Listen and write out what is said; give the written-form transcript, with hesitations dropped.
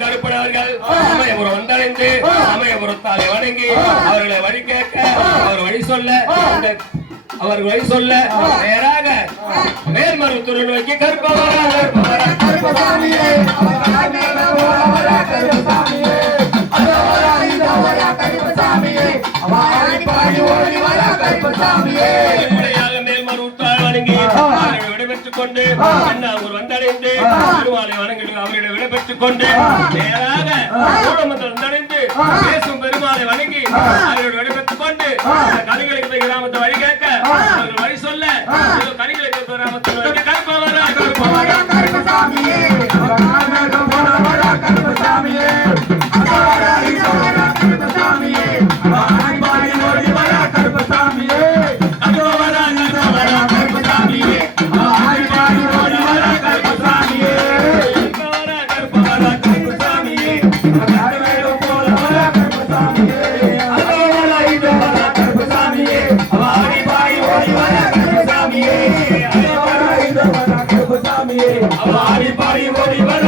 கருப்பனவர்கள் சமயபுரம் வந்தடைந்து சமயபுரத்தாலே வணங்கி அவர்களை வழி கேட்க அவர் வழி சொல்ல நேராக மேல்மருத்துவ நோக்கி மேல்மருத்தால் வணங்கி அவர்களை விடைபெற்றுக் கொண்டு ஒரு வந்தடைந்து திருவாலை வணங்கி அவர்களை விடைபெற்றுக் கொண்டு நேராக வந்தடைந்து பேசும் பெருமாளை வணங்கி அவர்களை விடைபெற்றுக் கொண்டு கலிகளுக்கு கிராமத்தை வழி கேட்க அவர்கள் வழி சொல்ல கலிகளுக்கு கிராமத்தில் பாடி பாடி ஓடி வர